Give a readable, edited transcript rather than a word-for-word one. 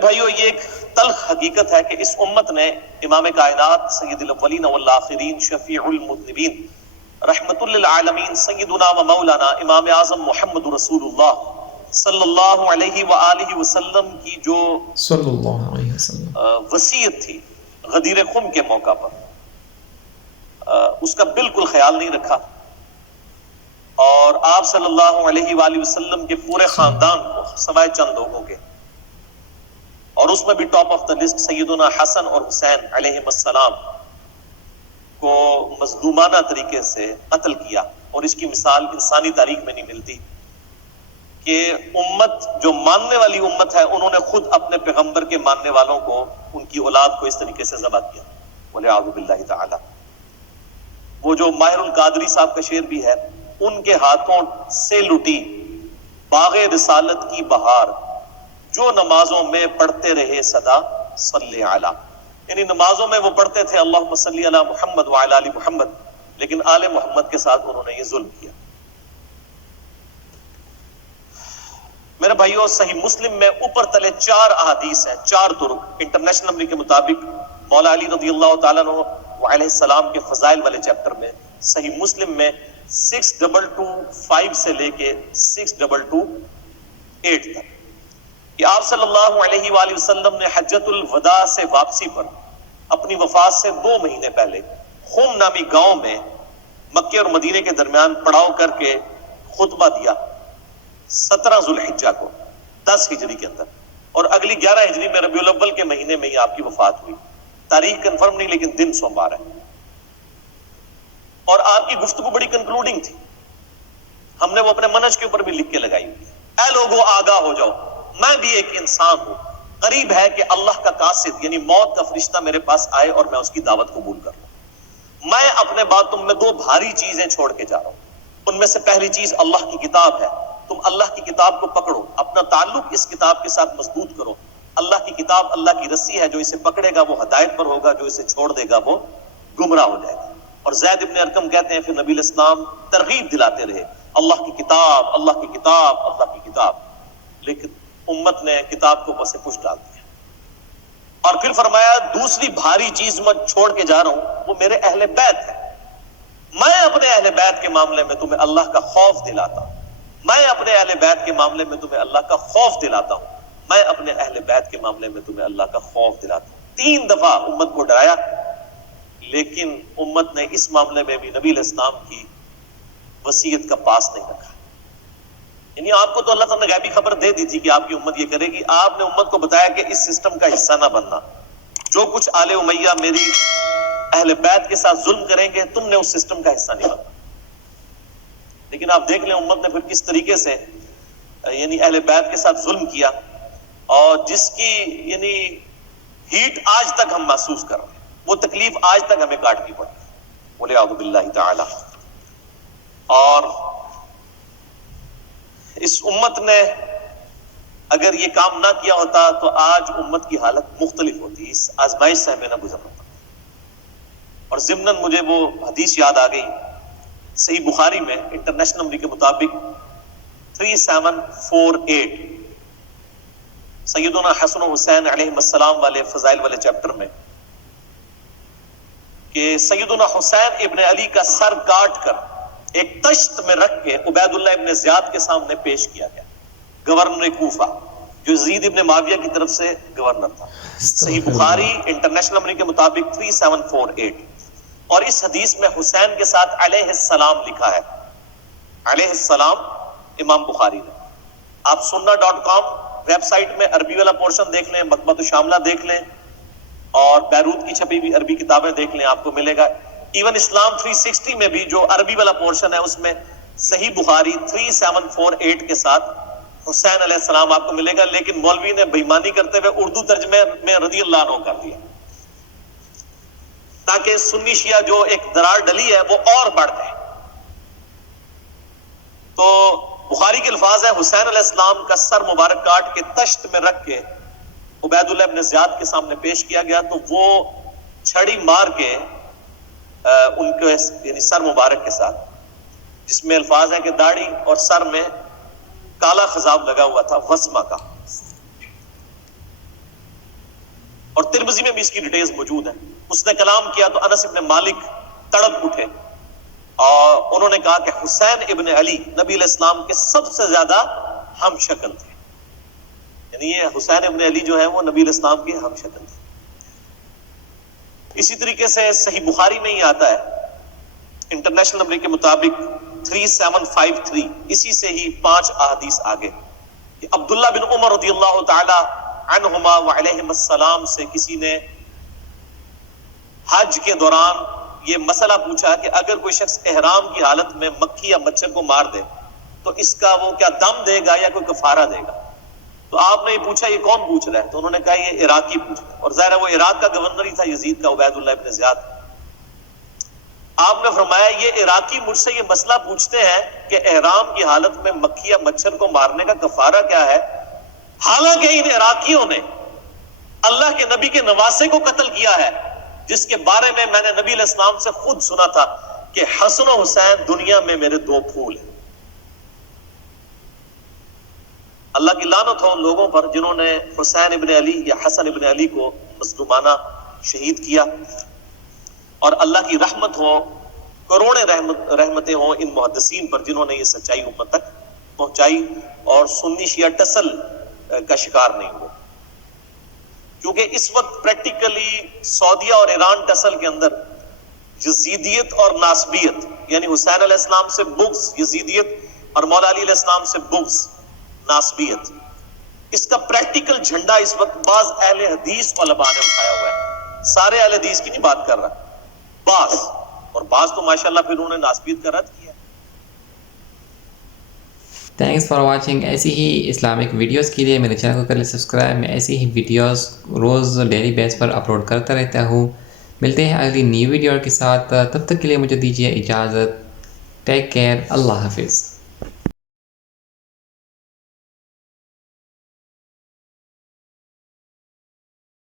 بھائیو یہ ایک تلخ حقیقت ہے کہ اس امت نے امام کائنات سید الاولین والآخرین شفیع المذنبین رحمت للعالمین سیدنا و مولانا امام اعظم محمد رسول اللہ صلی اللہ علیہ وآلہ وسلم کی جو صلی اللہ علیہ وسلم وصیت تھی غدیر خم کے موقع پر، اس کا بالکل خیال نہیں رکھا، اور آپ صلی اللہ علیہ وآلہ وسلم کے پورے خاندان کو سوائے چند لوگوں کے، اور اس میں بھی ٹاپ آف دا لسٹ سیدنا حسن اور حسین علیہ السلام کو مظلومانہ طریقے سے قتل کیا. اور اس کی مثال انسانی تاریخ میں نہیں ملتی کہ امت جو ماننے والی امت ہے انہوں نے خود اپنے پیغمبر کے ماننے والوں کو، ان کی اولاد کو اس طریقے سے ذبح کیا، والعیاذ باللہ تعالی. وہ جو ماہر القادری صاحب کا شعر بھی ہے، ان کے ہاتھوں سے لٹی باغ رسالت کی بہار، جو نمازوں میں پڑھتے رہے صدا صلی علی. یعنی نمازوں میں وہ پڑھتے تھے اللہم صلی علی محمد وعلی آل محمد، لیکن آل محمد کے ساتھ انہوں نے یہ ظلم کیا. میرے بھائیو، صحیح مسلم میں اوپر تلے 4 احادیث ہیں، 4 طرق انٹرنیشنل نمبر کے مطابق. مولا علی رضی اللہ تعالیٰ عنہ علیہ السلام کے فضائل والے چیپٹر میں صحیح مسلم میں 6225 سے لے کے 6228 تک کہ آپ صلی اللہ علیہ وآلہ وسلم نے حجۃ الوداع سے واپسی پر اپنی وفات سے 2 مہینے پہلے خم نامی گاؤں میں مکے اور مدینے کے درمیان پڑاؤ کر کے خطبہ دیا 17 ذوالحجہ کو 10 ہجری کے اندر، اور اگلی 11 ہجری میں ربیع الاول کے مہینے میں ہی آپ کی وفات ہوئی. تاریخ کنفرم نہیں لیکن دن سوموار ہے. اور آپ کی گفتگو بڑی کنکلوڈنگ تھی، ہم نے وہ اپنے منہج کے اوپر بھی لکھ کے لگائی ہوئی ہے. اے لوگو آگاہ ہو جاؤ، میں بھی ایک انسان ہوں، قریب ہے کہ اللہ کا قاصد یعنی موت کا فرشتہ میرے پاس آئے اور میں اس کی دعوت قبول کر لوں. میں اپنے بعد تم میں 2 بھاری چیزیں چھوڑ کے جا رہا ہوں. ان میں سے پہلی چیز اللہ کی کتاب ہے. تم اللہ کی کتاب کو پکڑو، اپنا تعلق اس کتاب کے ساتھ مضبوط کرو. اللہ کی کتاب اللہ کی رسی ہے، جو اسے پکڑے گا وہ ہدایت پر ہوگا، جو اسے چھوڑ دے گا وہ گمراہ ہو جائے گا. اور زید ابن ارقم کہتے ہیں پھر نبی الاسلام ترغیب دلاتے رہے، اللہ کی کتاب، اللہ کی کتاب، اللہ کی کتاب. لیکن امت نے کتاب کو پس پش ڈال دیا. اور پھر فرمایا دوسری بھاری چیز میں چھوڑ کے جا رہا ہوں، وہ میرے اہل بیت ہے. میں اپنے اہل بیت کے معاملے میں تمہیں اللہ کا خوف دلاتا ہوں. میں اپنے اہل بیت کے معاملے میں تمہیں اللہ کا خوف دلاتا ہوں. میں اپنے اہل بیت کے معاملے میں تمہیں اللہ کا خوف دلاتا ہوں. 3 دفعہ امت کو ڈرایا، لیکن امت نے اس معاملے میں بھی نبی الاسلام کی وصیت کا پاس نہیں رکھا. یعنی آپ کو تو اللہ تعالیٰ نے غیبی خبر دے دی تھی کہ آپ کی امت یہ کرے گی. آپ نے امت کو بتایا کہ اس سسٹم کا حصہ نہ بننا. جو کچھ آل امیہ میری اہل بیت کے ساتھ ظلم کریں گے، تم نے اس سسٹم کا حصہ نہیں بننا. لیکن آپ دیکھ لیں امت نے پھر کس طریقے سے یعنی اہل بیت کے ساتھ ظلم کیا، اور جس کی یعنی ہیٹ آج تک ہم محسوس کر رہے ہیں، وہ تکلیف آج تک ہمیں کاٹنی پڑتی ہے، والعیاذ باللہ تعالی. اور اس امت نے اگر یہ کام نہ کیا ہوتا تو آج امت کی حالت مختلف ہوتی، اس آزمائش سے ہمیں نہ گزرنا پڑتا. اور ضمناً مجھے وہ حدیث یاد آ گئی صحیح بخاری میں انٹرنیشنل نمبر کے مطابق 3748 سیدنا حسن و حسین علیہ السلام والے فضائل والے چیپٹر میں کہ سیدنا حسین ابن علی کا سر کاٹ کر ایک تشت میں رکھ کے عبید اللہ ابن زیاد کے سامنے پیش کیا گیا، گورنر کوفہ جو یزید ابن معاویہ کی طرف سے گورنر تھا. صحیح بخاری انٹرنیشنل نمبر کے مطابق 3748. اور اس حدیث میں حسین کے ساتھ علیہ السلام لکھا ہے، علیہ السلام امام بخاری نے. آپ sunna.com ویب سائٹ میں عربی والا پورشن دیکھ لیں، مکتبۃ الشاملہ دیکھ لیں، اور بیروت کی چھپی ہوئی عربی کتابیں دیکھ لیں، آپ کو ملے گا. ایون اسلام 360 میں بھی جو عربی والا پورشن ہے اس میں صحیح بخاری 3748 کے ساتھ حسین علیہ السلام آپ کو ملے گا. لیکن مولوی نے بےایمانی کرتے ہوئے اردو ترجمے میں رضی اللہ عنہ کر دیا تاکہ سنی شیعہ جو ایک درار ڈلی ہے وہ اور بڑھ جائے. تو بخاری کے الفاظ ہے حسین علیہ السلام کا سر مبارک کاٹ کے تشت میں رکھ کے عبید اللہ ابن زیاد کے سامنے پیش کیا گیا، تو وہ چھڑی مار کے ان کے یعنی سر مبارک کے ساتھ، جس میں الفاظ ہیں کہ داڑھی اور سر میں کالا خضاب لگا ہوا تھا وسمہ کا. اور ترمذی میں بھی اس کی ڈیٹیلز موجود ہیں. اس نے کلام کیا تو انس ابن مالک تڑپ اٹھے اور انہوں نے کہا کہ حسین ابن علی نبی علیہ السلام کے سب سے زیادہ ہم شکل تھے. یعنی یہ حسین ابن علی جو ہے وہ نبی علیہ السلام کے ہم شکل تھے. اسی طریقے سے صحیح بخاری میں ہی آتا ہے انٹرنیشنل نمبر کے مطابق 3753, اسی سے ہی 5 احادیث آگے کہ عبداللہ بن عمر رضی اللہ تعالی عنہما وعلیہم السلام سے کسی نے حج کے دوران یہ مسئلہ پوچھا کہ اگر کوئی شخص احرام کی حالت میں مکھی یا مچھر کو مار دے تو اس کا وہ کیا دم دے گا یا کوئی کفارہ دے گا. تو آپ نے یہ پوچھا یہ کون پوچھ رہا ہے؟ تو انہوں نے کہا یہ عراقی پوچھ رہا ہے, اور ظاہر ہے وہ عراق کا گورنر ہی تھا یزید کا, عبید اللہ ابن زیاد. آپ نے فرمایا یہ عراقی مجھ سے یہ مسئلہ پوچھتے ہیں کہ احرام کی حالت میں مکھی یا مچھر کو مارنے کا کفارہ کیا ہے, حالانکہ ان عراقیوں نے اللہ کے نبی کے نواسے کو قتل کیا ہے جس کے بارے میں نے نبی علیہ السلام سے خود سنا تھا کہ حسن و حسین دنیا میں میرے 2 پھول ہیں. اللہ کی لعنت ہو ان لوگوں پر جنہوں نے حسین ابن علی یا حسن ابن علی کو مظلومانہ شہید کیا, اور اللہ کی رحمت ہو, کروڑیں رحمتیں ہوں ان محدثین پر جنہوں نے یہ سچائی امت تک پہنچائی اور سنی شیعہ ٹسل کا شکار نہیں ہوا. کیونکہ اس وقت پریکٹیکلی سعودیہ اور ایران ٹسل کے اندر یزیدیت اور ناسبیت, یعنی حسین علیہ السلام سے بغض یزیدیت اور مولا علی علیہ السلام سے بغض ناسبیت, اس کا پریکٹیکل جھنڈا اس وقت بعض اہل حدیث علماء نے اٹھایا ہوا ہے. سارے اہل حدیث کی نہیں بات کر رہا, بعض, اور بعض تو ماشاءاللہ پھر انہوں نے ناسبیت کا رد کیا. Thanks for watching. ایسی ہی اسلامک ویڈیوز کے لیے میرے چینل کو کر لیں سبسکرائب. میں ایسی ہی ویڈیوز روز ڈیلی بیس پر اپلوڈ کرتا رہتا ہوں. ملتے ہیں اگلی نیو ویڈیو کے ساتھ, تب تک کے لیے مجھے دیجیے اجازت. Take care. اللہ حافظ.